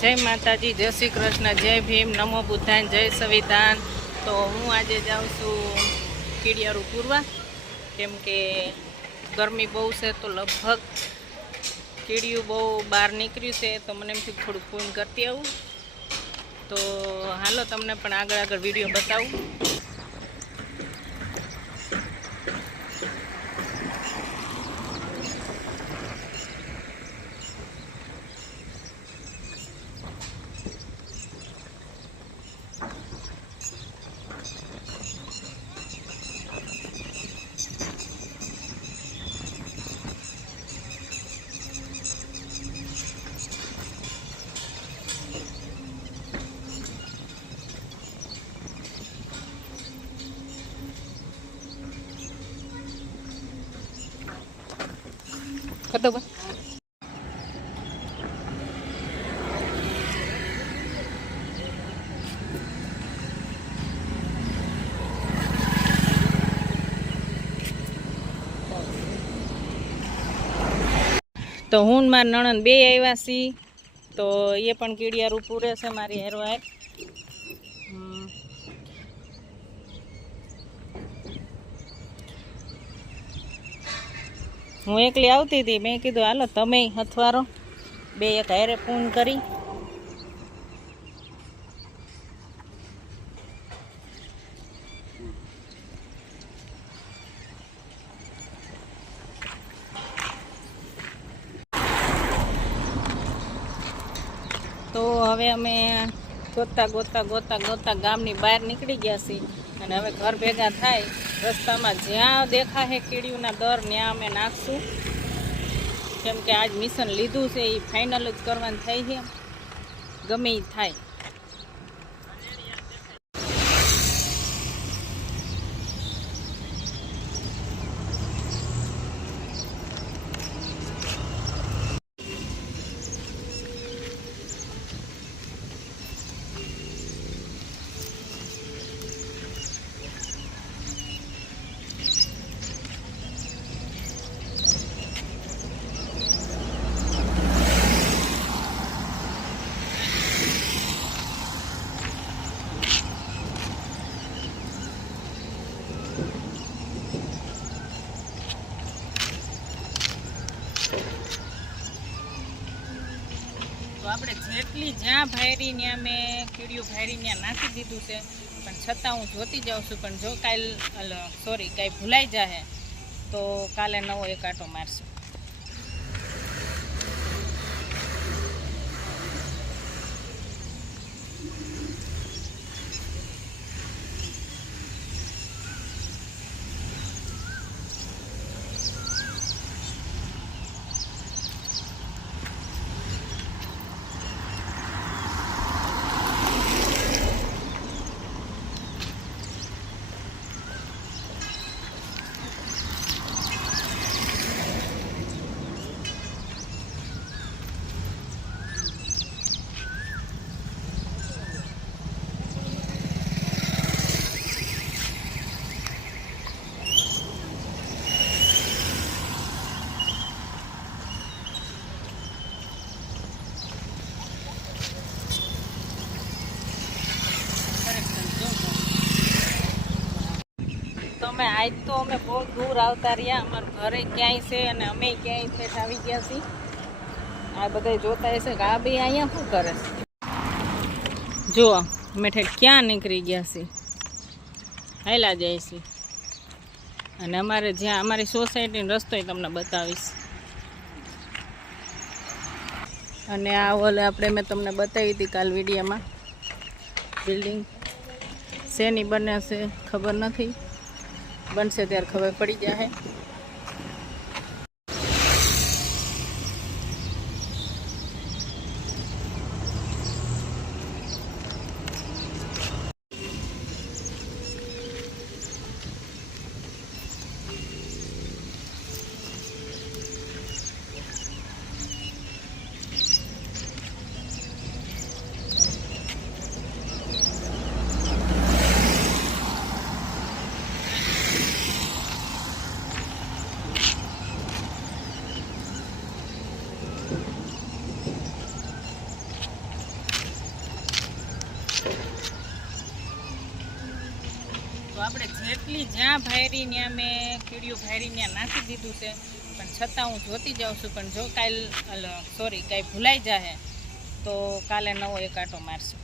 જય માતાજી, જય શ્રી કૃષ્ણ, જય ભીમ, નમો બુદ્ધાન, જય સંવિધાન। તો હું આજે જાઉં છું કીડિયારું પૂરવા, કેમ કે ગરમી બહુ છે તો લગભગ કીડિયું બહુ બહાર નીકળ્યું છે, તો મને એમથી થોડુંક પૂન કરતી આવું। તો હાલો તમને પણ આગળ આગળ વિડીયો બતાવું। કતો બસ તો હું ને મારા નણંદ બે આવ્યા છીએ, તો એ પણ કીડિયારું પૂરે છે મારી હેરવાય। હું એકલી આવતી હતી, મેં કીધું હાલો તમે હથવારો બે એક હારે પૂન કરી। તો હવે અમે ગોતા ગામની બહાર નીકળી ગયા છીએ, અને હવે ઘર ભેગા થાય રસ્તામાં જ્યાં દેખાશે કીડિયુંના દર ત્યાં અમે નાખશું, કેમ કે આજ મિશન લીધું છે એ ફાઇનલ જ કરવાનું થાય છે, ગમે એ થાય। આપણે જેટલી જ્યાં ભાયરી ત્યાં મેં કીડિયું ભાયરી ત્યાં નાખી દીધું છે, પણ છતાં હું જોતી જાઉં છું। પણ જો કાંઈ ભૂલાઈ જાય તો કાલે નવો એક આંટો મારશું। આજ તો અમે બહુ દૂર આવતા રહ્યા, અમારું ઘરે ક્યાંય છે અને અમે ક્યાંય ઠેઠ આવી ગયા છીએ। આ બધા જોતા હશે કે આ બે અહીંયા શું કરે છે, જો અમે ઠેઠ ક્યાં નીકળી ગયા છીએ, હાલ્યા જાય છે। અને અમારે જ્યાં અમારી સોસાયટીનો રસ્તો તમને બતાવીશ। અને આ ઓલે મેં તમને બતાવી હતી કાલ વિડીયોમાં, બિલ્ડિંગ શેની બને છે ખબર નથી, બનશે ત્યારે ખબર પડી જાય। તો આપણે જેટલી જ્યાં ભાયરી ત્યાં મેં કીડીયું ભાયરી ત્યાં નાખી દીધું છે, પણ છતાં હું જોતી જાઉં છું. પણ જો કાંઈ ભૂલાઈ જાય તો કાલે નવો એક આંટો મારશું.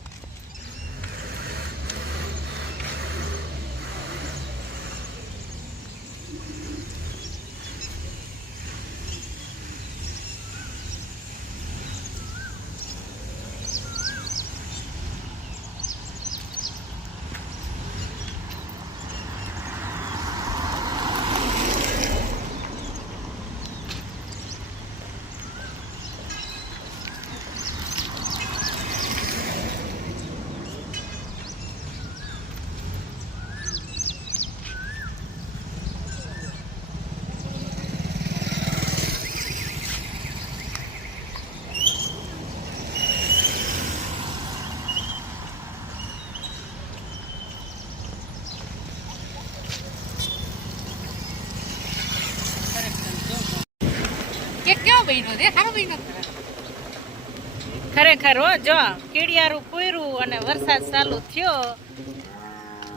ખરેખર હો, જો કીડિયારું પૂર્યું અને વરસાદ ચાલુ થયો,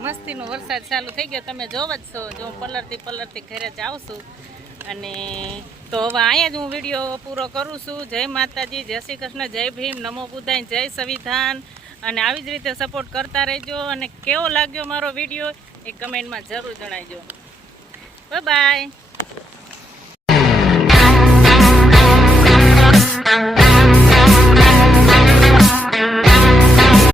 મસ્તીનો વરસાદ ચાલુ થઈ ગયો. તમે જોવો જ છો, જો હું પલરતી ઘરે જ આવશું. અને તો હવે અહીંયા જ હું વિડીયો પૂરો કરું છું. જય માતાજી, જય શ્રી કૃષ્ણ, જય ભીમ, નમો બુદ્ધાય, જય સંવિધાન. અને આવી જ રીતે સપોર્ટ કરતા રહેજો. અને કેવો લાગ્યો મારો વિડીયો એ કમેન્ટમાં જરૂર જણાવજો. બાય. Thank you.